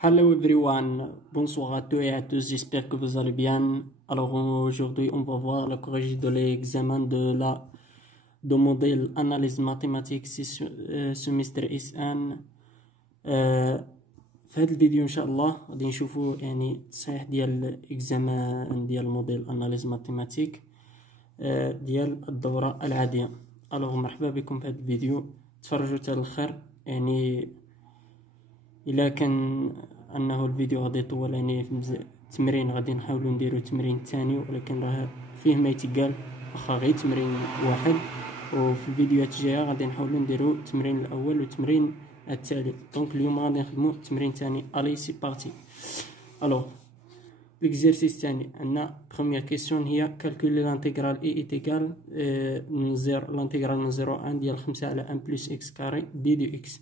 Hello everyone, bonsoir à tous et à tous, j'espère que vous allez bien. Alors aujourd'hui on va voir la corrigée de l'examen de modèle analyse mathématique semestre S1. في هذا الفيديو ان شاء الله غادي نشوفوا يعني التصحيح ديال الاكزامان ديال موديل اناليز ماتيماتيك ديال الدورة العادية. الوغ مرحبا بكم في هذا الفيديو، تفرجوا حتى الاخر. يعني الا كان انه الفيديو غادي يطول يعني في التمرين غادي نحاولوا نديروا التمرين الثاني، ولكن راه فيه ما يتقال واخا غير تمرين واحد، وفي الفيديوهات الجايه غادي نحاولوا نديروا التمرين الاول والتمرين التالي. دونك اليوم غادي نخدموا التمرين الثاني. الي سي بارتي. الوغ l'exercice الثاني عندنا بروميير كيسيون هي كالكولي لانتيغرال اي ايتيغال من زيرو، لانتيغرال من 0 1 ديال 5 على 1 بلس اكس كاري دي دو اكس.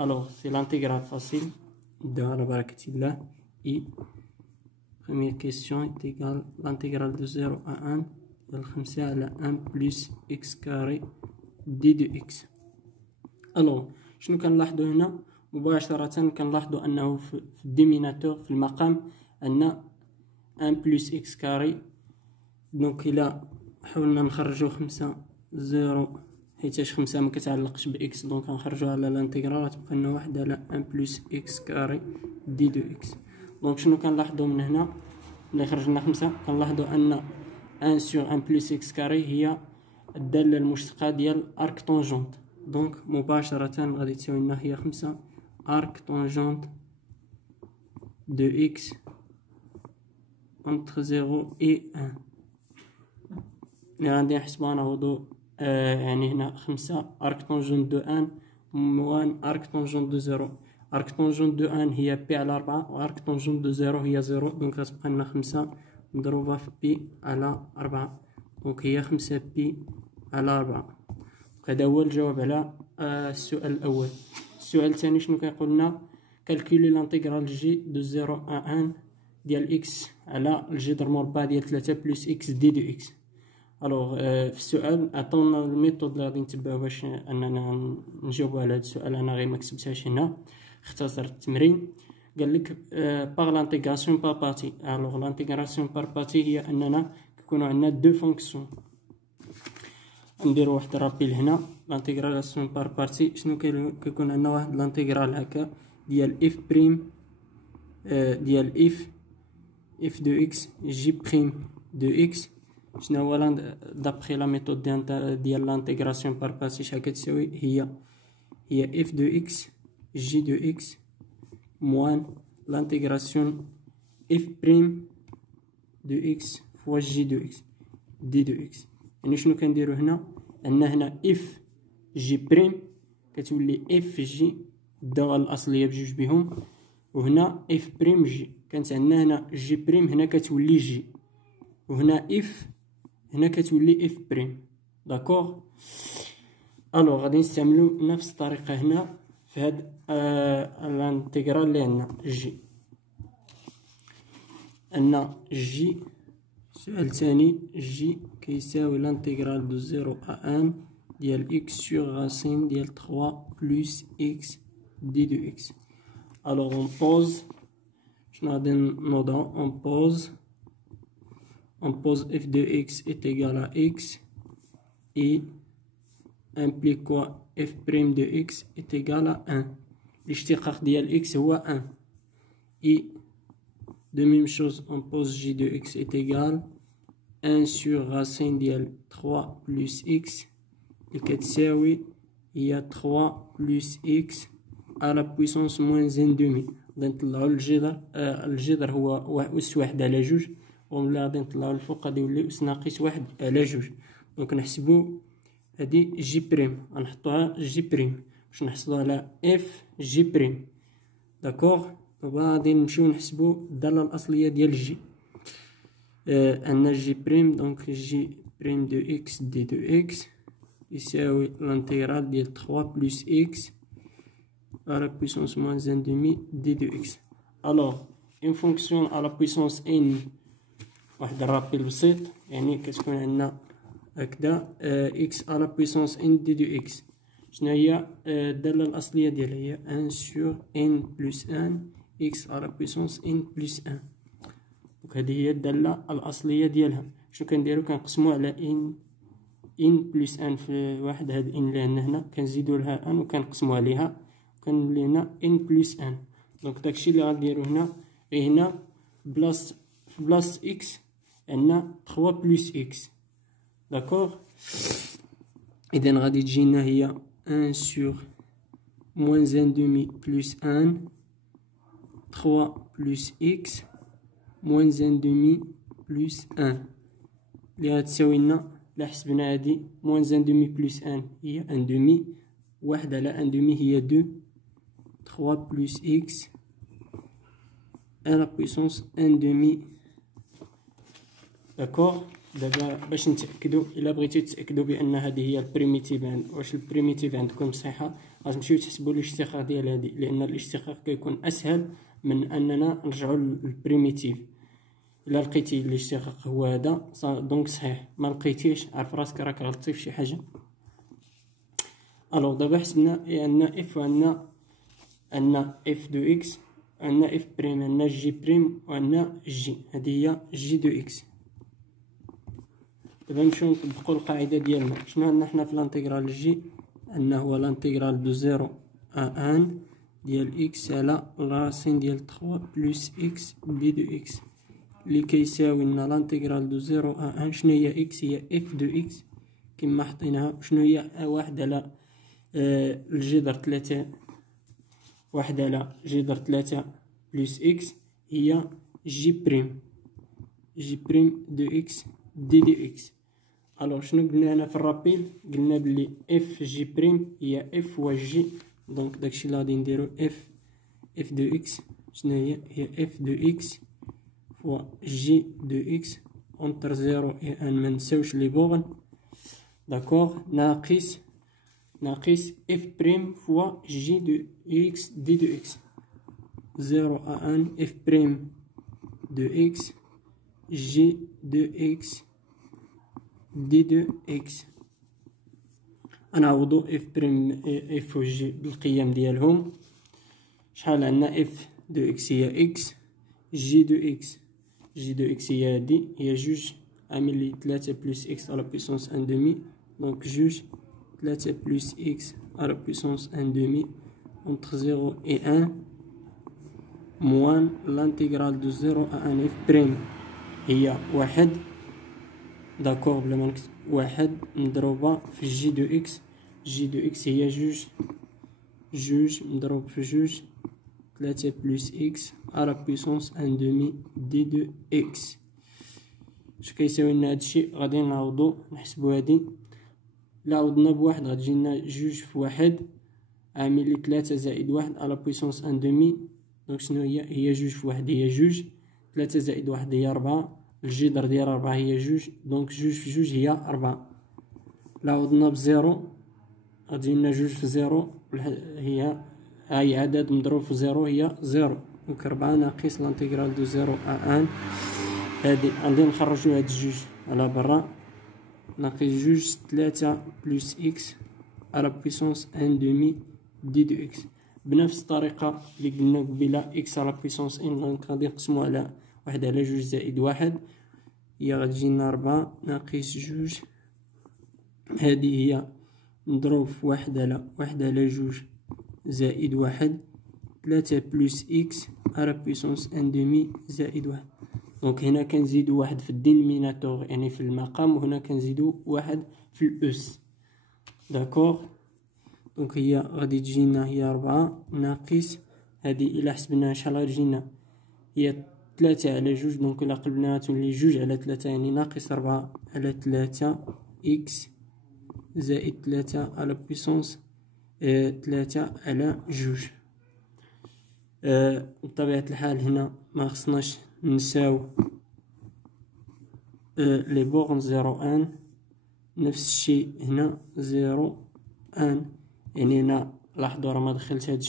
الوغ سي لانتيغرال فاسيل، نبداو على بركة الله. اي بروميير كيسيون ايتيغال لانتيغرال دو 0 à 1 ديال 5 على 1 بلس اكس كاري دي دو اكس. الوغ شنو كنلاحظوا هنا؟ مباشرة كنلاحظوا انه في الديميناتور في المقام عندنا 1 بلس اكس كاري. دونك الى حاولنا نخرجوا 5 0 حيتاش 5 ما كتعلقش باكس، دونك غنخرجوها على الانتيغرال غتبقى لنا 1 على 1 بلس اكس كاري دي دو اكس. دونك شنو كنلاحظوا من هنا؟ ملي خرج لنا 5 كنلاحظوا ان 1 سور 1 بلس اكس كاري هي الدالة المشتقة ديال ارك طونجونت. دونك مباشرة غادي تساوي لنا هي 5 ارك طونجونت دو اكس entre 0 et 1. اللي غادي نحسبوها نعوضو يعني هنا 5 ارك طونجونت دو 1 موان ارك طونجونت دو 0. ارك طونجونت دو 1 هي بي على 4، و ارك طونجونت دو 0 هي 0. دونك غتبقى لنا 5 مضروبة في بي على 4، دونك هي 5 بي على 4. هذا هو الجواب على السؤال الأول. السؤال الثاني شنو كيقول لنا؟ كالكولي لانتيغرال جي دو 0 à 1 ديال اكس على الجذر مربع ديال 3 بلس اكس دي دو اكس. الوغ في السؤال عطاونا الميثود اللي غادي نتبعو باش اننا نجاوبو على هذا السؤال. انا غير ما كتبتهاش هنا، اختصرت التمرين. قال لك باغ لانتيغراسيون بار بارتي. الوغ لانتيغراسيون بار بارتي هي اننا كيكونوا عندنا دو فونكسيون. نديرو واحد رابيل هنا. لانتيغراسيون بار بارتي شنو كيكون عندنا؟ واحد لانتيغرال هكا ديال اف بريم ديال اف دو اكس جي بريم دو اكس. شنو هو دابخي لا ميثود ديال لانتيغراسيون بار بارتي شحال كتساوي؟ هي اف دو اكس جي دو اكس موان لانتيغراسيون اف بريم دو اكس فوا جي دو اكس دي دو اكس. يعني شنو كنديرو هنا؟ عندنا هنا اف جي بريم كتولي اف جي، الدوره الاصليه بجوج بهم، وهنا اف بريم جي كانت عندنا هنا جي بريم، هنا كتولي جي، وهنا اف هنا كتولي اف بريم. داكوغ. الوغ غادي نستعملو نفس الطريقه هنا في هاد الانتيغرال اللي عندنا جي. السؤال الثاني جي كيساوي لانتيغرال دو 0 à 1 ديال اكس سور راسين ديال 3 بلس اكس دي دو اكس. الوغ اون بوز. شنو غادي نوضعو؟ on pose f de x est égal à x et implique quoi? f prime de x est égal à 1. l'اشتقاق ديال x هو 1. et de même chose on pose j de x est égal 1 sur racine ديال 3 plus x اللي كتساوي هي 3 plus x à la puissance moins 1/2. غادي نطلعو الجذر هو أس 1 على 2، وملي غادي نطلعو الفوق غادي يولي أس ناقص 1 على 2. دونك نحسبو هادي جي بريم، غنحطوها جي بريم باش نحصلو على اف جي بريم. داكوغ. دابا غادي نمشيو نحسبو الدالة الأصلية ديال جي. عندنا جي بريم، دونك جي بريم دو اكس دي دو اكس يساوي لانتيغرال ديال 3 بلس اكس à la puissance moins 1/2 دي دو اكس. الوغ اون فونكسيون à la puissance n، واحد الرابيل بسيط، يعني كتكون عندنا هكذا اكس à la puissance n دي دو اكس. شنو هي الدالة الأصلية ديالها؟ هي 1 sur n plus 1 إكس على بويسونس إن بلس أن. دونك هذه هي الدالة الأصلية ديالها. شنو كنديرو؟ كنقسمو على إن بلس أن في واحد، هاد إن اللي عندنا هنا كنزيدو لها أن وكنقسمو عليها وكنولي هنا إن بلس أن. دونك داكشي اللي غنديرو هنا، هنا في بلاصة إكس عندنا 3 بلس إكس. داكوغ. إذن غادي تجينا هي 1 sur moins 1 demi plus 1 3 plus x moins 1 demi plus 1 اللي غتساوي لنا إلا حسبنا هادي moins 1 demi plus 1 هي 1 demi، 1 على 1 demi هي 2، 3 plus x à la puissance 1 demi. داكوغ. دابا باش نتاكدوا، الا بغيتو تاكدوا بان هذه هي البريميتيف، واش البريميتيف عندكم صحيحه، غتمشيو تحسبوا الاشتقاق ديال هذه، لان الاشتقاق كيكون اسهل من اننا نرجعوا للبريميتيف. الا لقيتي الاشتقاق هو هذا دونك صحيح، ما لقيتيش عرف راسك راك غلطتي في شي حاجه. الوغ دابا حسبنا عندنا اف وعندنا اف دو اكس، عندنا اف بريم، عندنا جي بريم وعندنا جي، هذه هي جي دو اكس. دابا نمشيو نطبقو القاعده ديالنا. شنو عندنا حنا في لانتيغرال جي؟ عندنا هو لانتيغرال دو 0 ا 1 ديال اكس على الراسين ديال 3 بلس اكس بي دو اكس، اللي كيساوي لنا لانتيغرال دو 0 ا 1. شنو هي اكس؟ هي اف دو اكس كما حطيناها. شنو هي 1 على الجذر 3، 1 على جذر 3 بلس اكس هي جي بريم دو اكس دي دو اكس. الوغ شنو قلنا هنا في الرابيل؟ قلنا بلي اف جي بريم هي اف و جي، دونك داكشي اللي غادي نديرو اف دو اكس. شنو هي اف دو اكس فوا جي دو اكس اونتر 0 و 1، ما نساوش لي بوغن. داكوغ. ناقص اف بريم فوا جي دو اكس دي دو اكس، 0 ا 1 اف بريم دو اكس جي دو اكس دي دو اكس. نعوضو اف بريم اف و جي بالقيم ديالهم. شحال عندنا؟ اف دو اكس هي اكس، جي دو اكس هي هادي، هي جوج عامل لي 3 بلس اكس على بويسونس 1 دومي، دونك جوج 3 بلس اكس على بويسونس 1 دومي entre 0 et 1 موان لانتيغرال دو 0 à 1 اف بريم هي 1. داكوغ. بلا ما نكتب 1 مضروبة في جي دو اكس. جي دو اكس هي جوج مضروب في جوج 3 بلس اكس على بويسونس 1 دومي دي دو اكس. اش كيساوي لنا هادشي؟ غادي نعوضو نحسبو هادي. إلا عوضنا بواحد غادي تجينا جوج في واحد عامل لي 3 زائد 1 على بويسونس 1 دومي، دونك شنو هي جوج في واحد هي جوج، 3 زائد 1 هي 4، الجذر ديال 4 هي جوج، دونك جوج في جوج هي 4. إلا عوضنا بزيرو غادي لنا جوج في زيرو هي أي عدد مضروب في زيرو هي زيرو، دونك 4 ناقص لانتيغرال دو 0 à 1. هادي غادي نخرجو هاد الجوج على برا، ناقص جوج 3 بلس اكس على بويسونس 1 دومي دي دو اكس. بنفس الطريقة اللي قلنا قبيلة اكس على بويسونس ان، دونك غادي نقسمو على 1 على جوج زائد 1 هي غادي تجينا 4 ناقص جوج، هادي هي نضروب في 1 على جوج زائد 1 3 بلس اكس على بويسونس 1 دومي زائد 1. دونك هنا كنزيدو 1 في الدينوميناتور يعني في المقام، وهنا كنزيدو 1 في الأس. داكوغ. دونك هي غادي تجينا هي 4 ناقص هادي إلا حسبناها شحال غادي تجينا هي 3 على جوج، دونك إلا قلبناها تولي جوج على 3 يعني ناقص 4 على 3 إكس زائد 3 على بويسونس 3 على جوج. بطبيعة الحال هنا ما خصناش نساو لي بورن 0 1، نفس الشيء هنا 0 1، يعني هنا لاحظوا راه ما دخلت هاد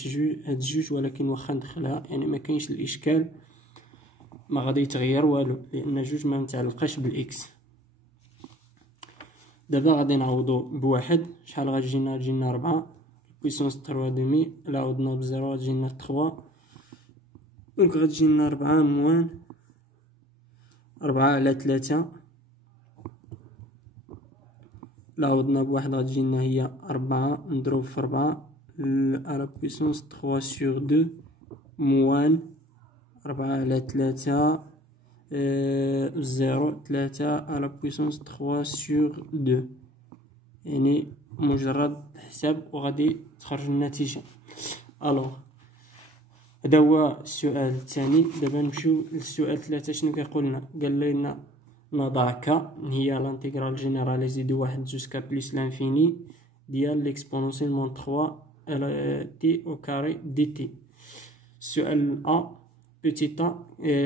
الجوج، ولكن واخا ندخلها يعني ما كاينش الاشكال، ما غادي يتغير والو لان جوج ما متعلقاش بالاكس. دابا غادي نعوضو بواحد، شحال غادي تجينا 4 بويسونس 3 دومي، الا عوضنا بزيرو غادي تجينا 3 دونك غتجينا 4 موان 4 على 3 لا عوضنا بواحد غتجينا هي 4 نضرب في 4 على بويسونس 3 سور 2 موان 4 على 3 0 3 على بويسونس 3 سور 2 يعني مجرد حساب وغادي تخرج النتيجة. الوغ هذا هو السؤال الثاني. دابا نمشيو للسؤال 3. شنو كيقولنا؟ قال لنا نضع ك هي لانتيغرال جينيراليزي دو واحد جوسكا بليس لانفيني ديال ليكسبونونسيال مون 3 تي او كاري دي تي. السؤال ا بوتيت ا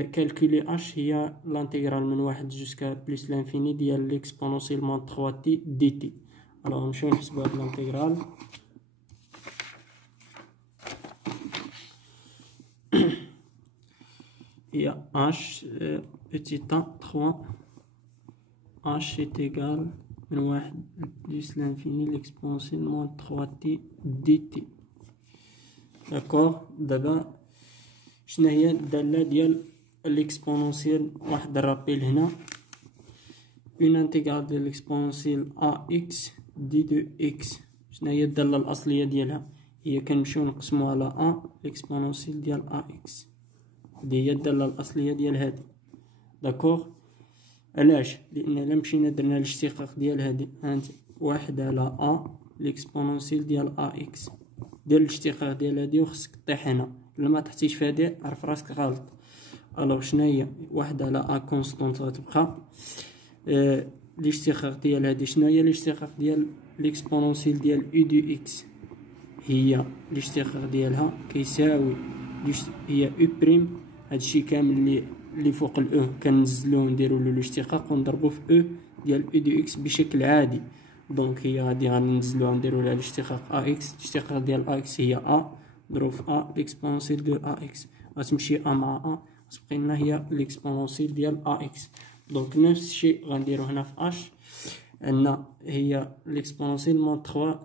كالكولي اش هي لانتيغرال من واحد جوسكا بليس لانفيني ديال ليكسبونونسيال مون 3 تي دي تي. الوغ نمشيو نحسبو هاد لانتيغرال. هي h petit a 3 h est égal من واحد plus l'infini l'exponentielle moins 3t dt. داكوغ دابا شنو هي الدالة ديال l'exponentielle؟ واحد الرابيل هنا une intégrale de l'exponentielle ax d de x. شنو هي الدالة الأصلية ديالها؟ هي كنمشيو نقسمو على a l'exponentielle ديال ax. هذه هي الدالة الأصلية ديال هادي. داكوغ علاش؟ لأن إلا مشينا درنا الاشتقاق ديال هادي هانت واحد على أ ليكسبونونسيال ديال أ إكس. دير الاشتقاق ديال هادي وخصك طيح هنا، إلا ما طحتيش في هادي عرف راسك غلط. ألوغ شنو هي؟ واحد على أ كونستونت غتبقى الاشتقاق ديال هادي. شنو هي الاشتقاق ديال ليكسبونونسيال ديال أو دو إكس؟ هي الاشتقاق ديالها كيساوي هي أو بريم. هادشي كامل اللي فوق الاو كنزلوه نديرو له الاشتقاق ونضربو في او ديال او دو اكس بشكل عادي. دونك هي غادي غننزلوها نديرو لها الاشتقاق ا اكس. الاشتقاق ديال ا اكس هي ا ضروب في ا ليكسبونونسيال دو ا اكس. غتمشي ا مع ا غتبقى لنا هي ليكسبونونسيال ديال ا اكس. دونك نفس الشيء غنديرو هنا في اش. عندنا هي ليكسبونونسيال موان 3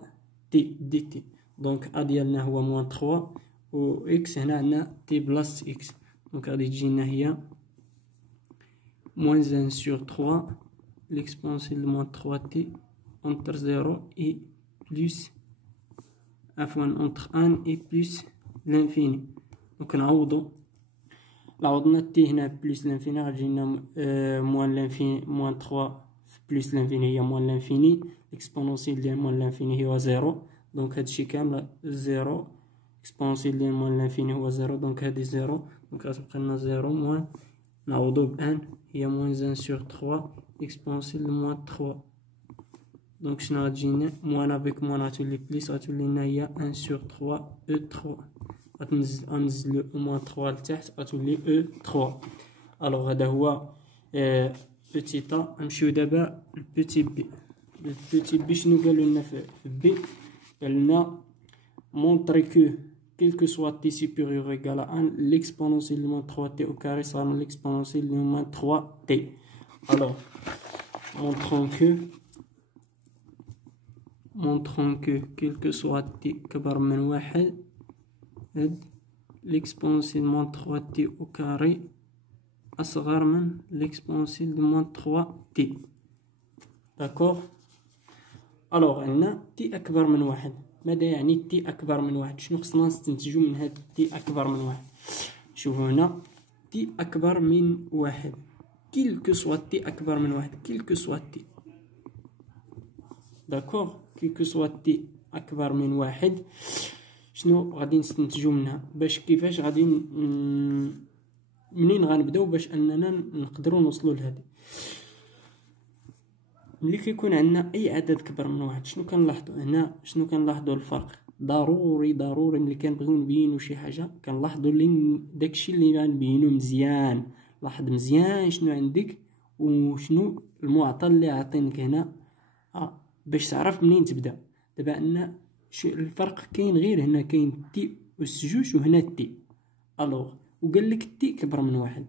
تي دي تي. دونك ا ديالنا هو موان 3 و اكس هنا عندنا تي بلاس اكس. دونك غادي تجينا هي moins 1 sur 3 l'exponentielle de moins 3t entre 0 et plus entre 1 et plus l'infini. donc نعوضو عوضنا t هنا plus l'infini غتجينا moins l'infini moins 3 plus l'infini هي moins l'infini. l'exponentielle ديال moins l'infini هو 0. دونك هادشي كامل 0. exponentielle ديال moins l'infini هو 0. دونك هادي 0. دونك غتبقى لنا 0 موان نعوضو ب 1 هي moins 1 sur 3 exponentielle de moins 3. دونك شنو غتجينا؟ موان افيك موان غتولي بليس غتولي لنا هي 1 sur 3 او 3. غنزلو موان 3 لتحت غتولي او 3. الوغ هذا هو بوتيت ا. نمشيو دابا لبوتي بي. البوتي بي شنو قالو لنا في بي؟ قال لنا مونطري كو quel que soit t supérieur ou égal à 1, l'exponentielle de moins 3t au carré sera l'exponentielle de moins 3t. Alors, montrons que quel que soit t كبر من واحد l'exponentielle de moins 3t au carré أصغر من l'exponentielle de moins 3t. D'accord. Alors, عندنا t أكبر من واحد. ماذا يعني تي أكبر من واحد؟ شنو خصنا نستنتجو من هاد تي أكبر من واحد؟ شوفو هنا تي أكبر من واحد كيل كو سوا تي أكبر من واحد كيل كو سوا تي. داكوغ كيل كو سوا تي أكبر من واحد شنو غادي نستنتجو منها؟ باش كيفاش غادي منين غنبداو باش أننا نقدرو نوصلو لهادي؟ ملي كيكون عندنا اي عدد كبر من واحد شنو كنلاحظوا هنا؟ شنو كنلاحظوا الفرق؟ ضروري ملي كنبغيو نبينو شي حاجه كنلاحظوا لي داكشي اللي غنبينو مزيان. لاحظ مزيان شنو عندك وشنو المعطى اللي عاطينك هنا باش تعرف منين تبدا. دابا ان الفرق كاين غير هنا، كاين تي اس جوج وهنا تي. الوغ وقال لك تي كبر من واحد.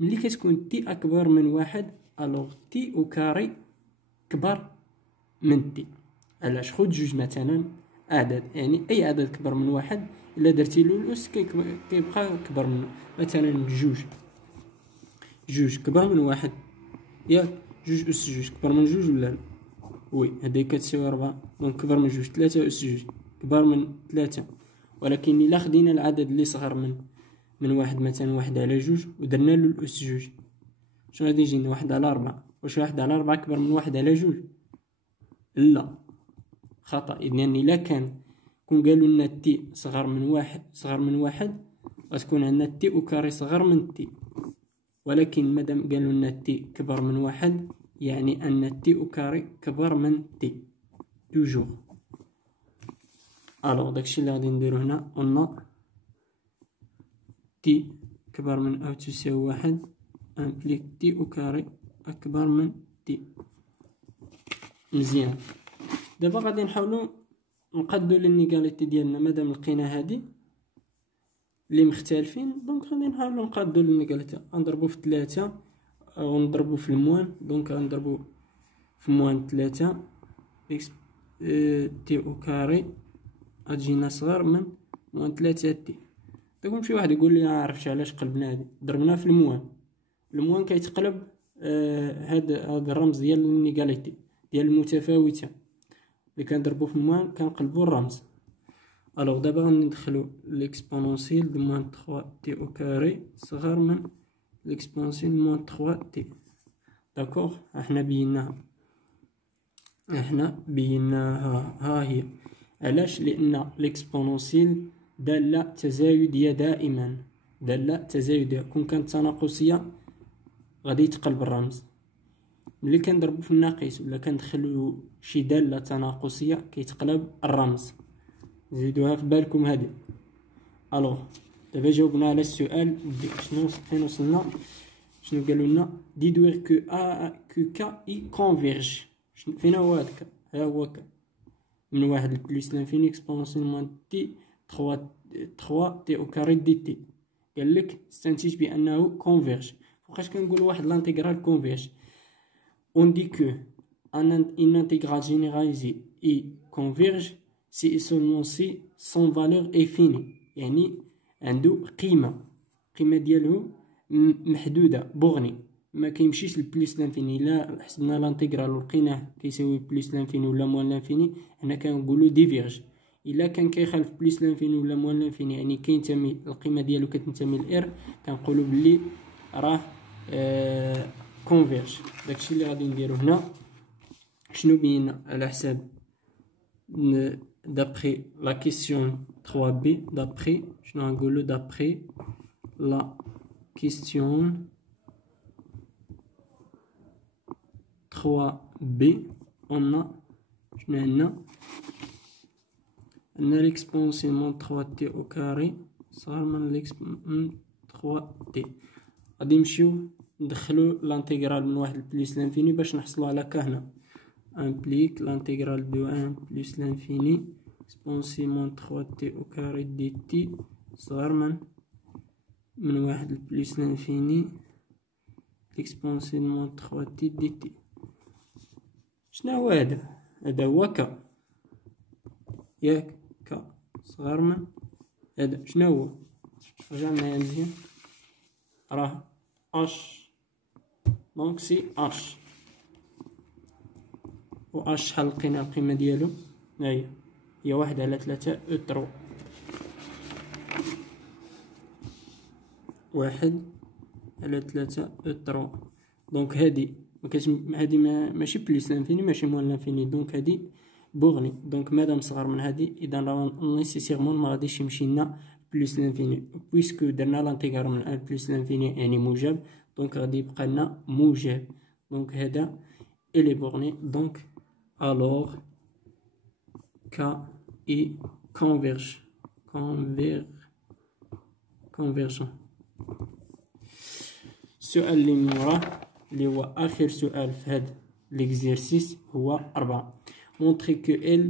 ملي كتكون تي اكبر من واحد الوغ تي او كاري كبر من تي. علاش؟ خد جوج مثلا اعداد، يعني اي عدد كبر من واحد الا درتي له الاس كيبقى كبر منه. مثلا جوج كبر من واحد ياك، جوج اس جوج كبر من جوج ولا لا؟ وي، هادي كتساوي 4 دونك كبر من جوج. 3 اس جوج كبر من 3. ولكن الا خدينا العدد اللي صغر من واحد، مثلا 1 على جوج ودرنا له الاس جوج، شنو غادي يجينا؟ 1 على 4. واش 1 على 4 كبر من 1 على جوج؟ لا، خطأ. إذن إلا كون قالوا لنا تي صغر من واحد غتكون عندنا تي او كاري صغر من تي. ولكن مادام قالوا لنا تي كبر من واحد يعني أن تي او كاري كبر من تي توجور. الوغ داكشي اللي غادي نديرو هنا، قلنا تي كبر من أو تساوي واحد امبليك تي او كاري أكبر من تي. مزيان. دابا غادي نحاولو نقادو لينيغاليتي ديالنا. مادام لقينا هادي اللي مختلفين دونك غادي نحاولو نقادو لينيغاليتي. غنضربو في 3 ونضربو في الموان، دونك غنضربو في موان 3 اكس تي او كاري غتجينا صغر من موان 3 تي. دونك شي واحد يقول لي عرفتش علاش قلبنا هادي. ضربنا في الموان كيتقلب هذا الرمز ديال لينيغاليتي ديال المتفاوته اللي كنضربو في الموان كنقلبو الرمز. الوغ دابا غندخلو ليكسبونونسيال دو موان 3 تي او كاري صغر من ليكسبونونسيال موان 3 تي. داكوغ، احنا بيناها ها هي. علاش؟ لان ليكسبونونسيال داله تزايديه دائما، داله تزايديه. كون كانت تناقصيه غادي يتقلب الرمز. ملي كنضربو في الناقص ولا كندخلو شي داله تناقصيه كيتقلب الرمز. زيدوها في بالكم هادي. الوغ دابا جاوبنا على السؤال شنو فين وصلنا. شنو قالوا لنا؟ ديدوير كو كا اي كونفيرج. فين هو هذاك؟ ها هو كا من واحد بلس لانفيني اكسبونسيال موان تي 3 تي او كاري دي تي. قال لك استنتج بانه كونفيرج. فوقاش كنقول واحد لانتيغرال كونفيرج؟ on dit que une intégrale généralisée est converge si et seulement si son valeur est finie. يعني عنده قيمة ديالو محدودة بوغني، ما كيمشيش لبليس لانفيني. لا حسبنا لانتيغرال ولقيناه كيساوي بليس لانفيني ولا موان لانفيني، هنا كنقولو ديفيرج. الا كان كيخالف بليس لانفيني ولا موان لانفيني يعني كينتمي القيمة ديالو كتنتمي لإر، كنقولو بلي راه كونفيرج. داكشي اللي غادي نديرو هنا. شنو بينا على حساب دابخي لا كيسيون 3 بي؟ دابخي شنو غنقولو؟ دابخي لا كيسيون 3 بي قلنا شنو عندنا؟ عندنا ليكسبونسيال مون 3 تي او كاري صغر من 3 تي. غادي نمشيو ندخلو لانتيغرال من واحد بليس لانفيني باش نحصلو على كا هنا. امبليك لانتيغرال دو 1 بليس لانفيني اكسبونسيال مون 3 تي او كاري دي تي صغر من واحد بليس لانفيني اكسبونسيال مون 3 تي دي تي. شنو هو هذا؟ هذا هو كا ياك، كا صغر من هذا. شنو هو؟ رجع معايا مزيان، راه اش. دونك سي اش، و اش شحال لقينا القيمة ديالو؟ هي 1 على 3 او ترو. 1 على 3 او ترو. دونك هادي هادي ماشي بليس لانفيني ماشي موان لانفيني، دونك هادي بوغني. دونك مادام صغر من هادي اذا راه نيسيسيرمون ما غاديش يمشي لنا بليس لانفيني، بويسكو درنا لانتيغرال من 1 بليس لانفيني يعني موجب، دونك غادي يبقى لنا موجب. دونك هذا الي بوغني. دونك الوغ كا اي كونفيرج كونفيرجون. السؤال اللي من وراه اللي هو اخر سؤال في هذا ليكزيرسيس هو 4. montrer que L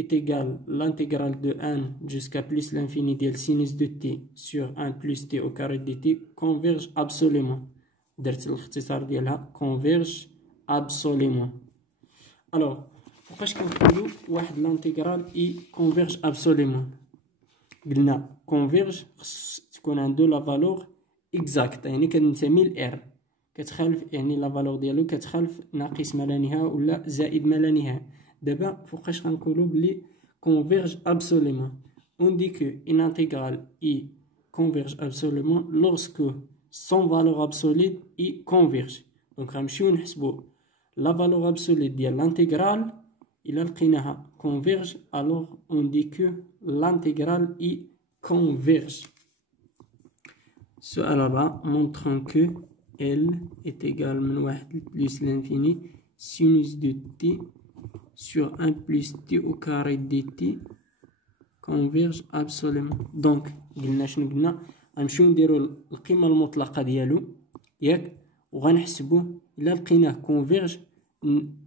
est égal l'intégrale de 1 jusqu'à plus l'infini ديال sinus de t sur 1 plus t au carré de t converge absolument. درت الاختصار ديالها converge absolument. alors فوقاش كنقولوا واحد لانتيغرال اي converge absolument؟ قلنا كونفيرج خص تكون عنده لا فالور اكزاكت، يعني كتنتمي ل R، كتخالف يعني لا فالور ديالو كتخالف ناقص ما لا نهاية ولا زائد ما لا نهاية. دابا فوقاش غنقولو بلي converge absolument. On dit que une intégrale y converge absolument lorsque son valeur absolue y converge. Donc غنمشيو نحسبو la valeur absolue ديال l'intégrale إلا لقيناها converge, alors on dit que l'intégrale y converge. السؤال الرابع montrant que L est égal من 1 plus l'infini sinus de t sur 1 plus t au carré dt converge absolument. Donc قلنا شنو قلنا؟ غنمشيو نديرو القيمة المطلقة ديالو ياك، وغنحسبو إلا لقيناه كونفيرج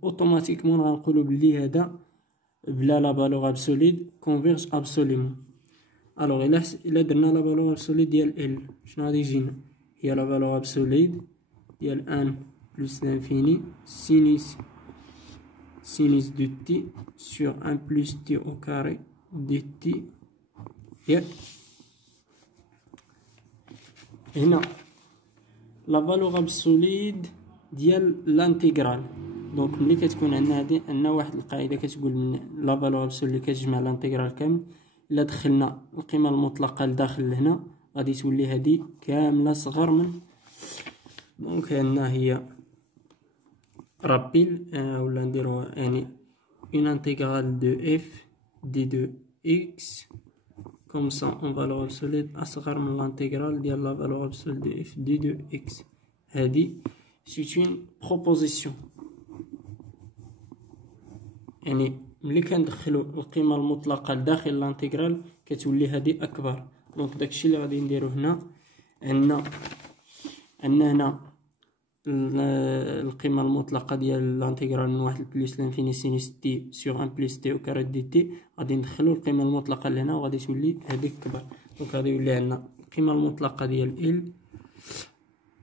اوتوماتيكمون غنقولو بلي هذا بلا لا فالور ابسوليد كونفيرج ابسوليمون. الوغ إلا درنا لا فالور ابسوليد ديال ال شنو غادي يجينا؟ هي لا فالور ابسوليد ديال 1 بلس لانفيني sinus de t sur 1 plus t au carré dt. ياك هنا لا فالور ابسوليد ديال لانتيغرال. دونك ملي كتكون عندنا هادي عندنا واحد القاعده كتقول من لا فالور ابسوليد كتجمع لانتيغرال كامل. الا دخلنا القيمه المطلقه لداخل هنا غادي تولي هادي كامله صغر من، دونك عندنا هي رابيل ولا نديرو يعني une intégrale de f d de x comme ça en valeur absolue أصغر من l'intégrale ديال la valeur absolue de f d de x. هادي c'est une proposition، يعني ملي كندخلو القيمة المطلقة لداخل الانتيغرال كتولي هادي أكبر. دونك داكشي اللي غادي نديرو هنا، عندنا هنا القيمة المطلقة ديال الانتيغرال من 1 بلس لانفيني سينيس تي سور 1 بلس تي او كاري دي تي، غادي ندخلو القيمة المطلقة لهنا وغادي تولي هاديك كبر. دونك غادي يولي عندنا القيمة المطلقة ديال ال،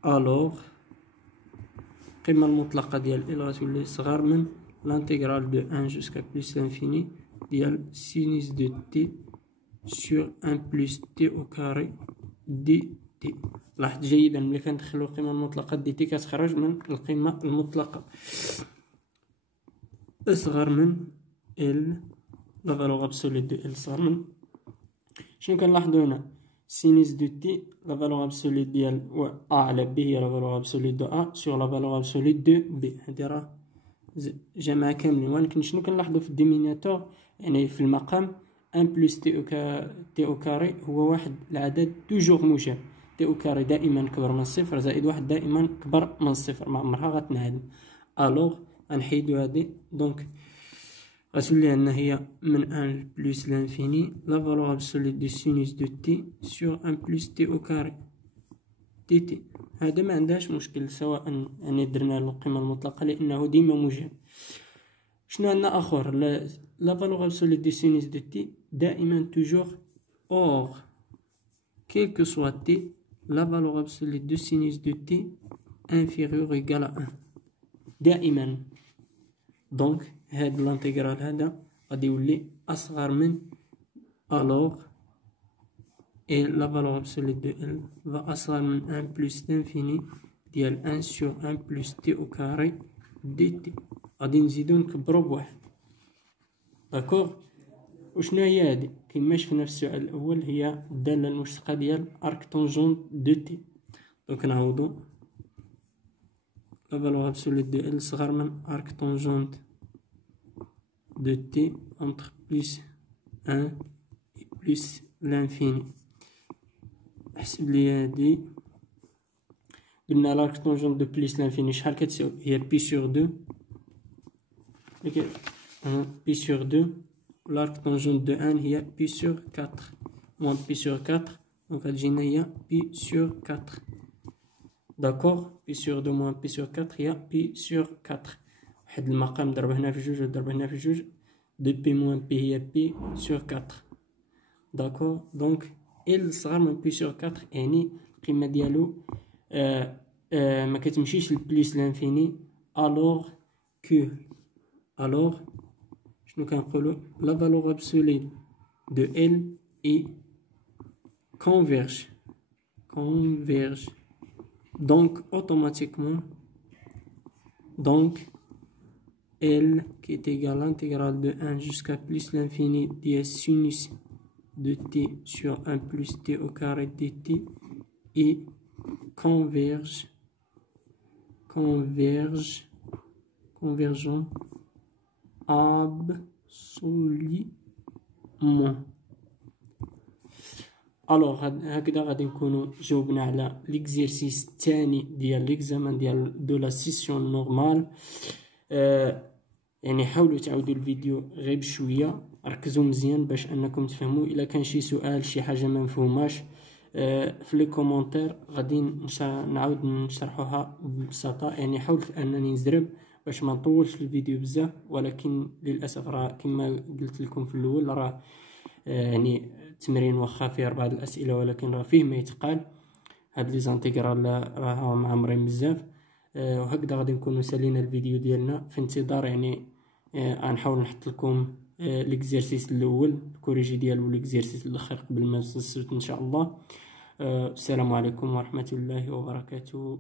الوغ القيمة المطلقة ديال ال غتولي صغار من l'intégral de 1 jusqu'à plus l'infini ديال sinus de t sur 1 plus t au carré dt. لاحظ جيدا ملي كندخلو القيمة المطلقة دي تي كتخرج من القيمة المطلقة أصغر من ال لا فالور ابسولي دو ال صغر من شنو كنلاحظو هنا؟ sinus de t لا فالور ابسولي ديال a على b هي لا فالور ابسولي دو a sur لا فالور ابسولي دو b. هادي راه جماعة كاملين. ولكن شنو كنلاحظو في الديميناتور يعني في المقام 1 بلس تي او كاري هو واحد العدد توجور موجب، تي او كاري دائما كبر من الصفر زائد واحد دائما كبر من الصفر، ما عمرها غتنعدم. الوغ غنحيدو هادي، دونك غتولي عندنا هي من 1 بلس لانفيني لا فالور ابسولي دو سينوس دو تي سور 1 بلس تي او كاري دي تي. هذا ما عندهاش مشكل سواء يعني درنا القيمة المطلقة لأنه ديما موجب. شنو عندنا آخر؟ لا فالور ابسولي دو سينوس دو تي دائما توجور اور quel que soit t la valeur absolue de sinus de t inférieur ou égal à 1 دائما. دونك هاد الانتيغرال هذا غادي يولي أصغر من alors et la valeur absolue de L va أصغر من 1 plus l'infini ديال 1 sur 1 plus t au carré dt. غادي نزيدو نكبرو بواحد. داكوغ. وشنو هي هادي؟ كيما شفنا في السؤال الأول هي الدالة المشتقة ديال أرك طونجونت دو تي. دونك نعوضو لا فالور absolue de L صغر من أرك طونجونت دو تي entre plus 1 et plus l'infini. احسب لي هادي، قلنا لارك طونجونت دو بليس لانفيني شحال كتساوي؟ هي بي سور دو، بي سور دو، لارك طونجونت دو ان هي بي سور 4 موان بي سور 4، دونك غتجينا هي بي سور 4. داكوغ. بي سور دو موان بي سور 4 هي بي سور 4. واحد المقام ضرب هنا في جوج وضرب هنا في جوج، دو بي موان بي هي بي سور 4. داكوغ. دونك ال صغر من بي سور 4 يعني القيمة ديالو ما كتمشيش لبليس لانفيني. الوغ شنو كنقولو؟ لا فالور ابسولي دو ال اي converge. Donc, automatiquement, donc, L qui est égal à l'intégrale de 1 jusqu'à plus l'infini de sinus de t sur 1 plus t au carré dt et convergent convergent absolument. Alors هكذا غادي نكونوا جاوبنا على ليكزيرسيس الثاني ديال ليكزامان ديال دو لا سيسيون نورمال. يعني حاولوا تعاودوا الفيديو غير بشويه، ركزوا مزيان باش انكم تفهموا. الا كان شي سؤال شي حاجه ما مفهوماش في لي كومونتير غادي نعاود نشرحوها ببساطه. يعني حاولت انني نزرب باش ما نطولش الفيديو بزاف، ولكن للاسف راه كما قلت لكم في الاول راه يعني التمرين واخا فيه بعض الاسئله ولكن راه فيه ما يتقال. هاد لي زانتيغرال راه معمرين بزاف. وهكذا غادي نكونوا سالينا الفيديو ديالنا في انتظار يعني غنحاول نحط لكم ليكزيرسيس الاول الكوريجي ديالو ليكزيرسيس الاخر قبل ما السبت ان شاء الله. السلام عليكم ورحمه الله وبركاته.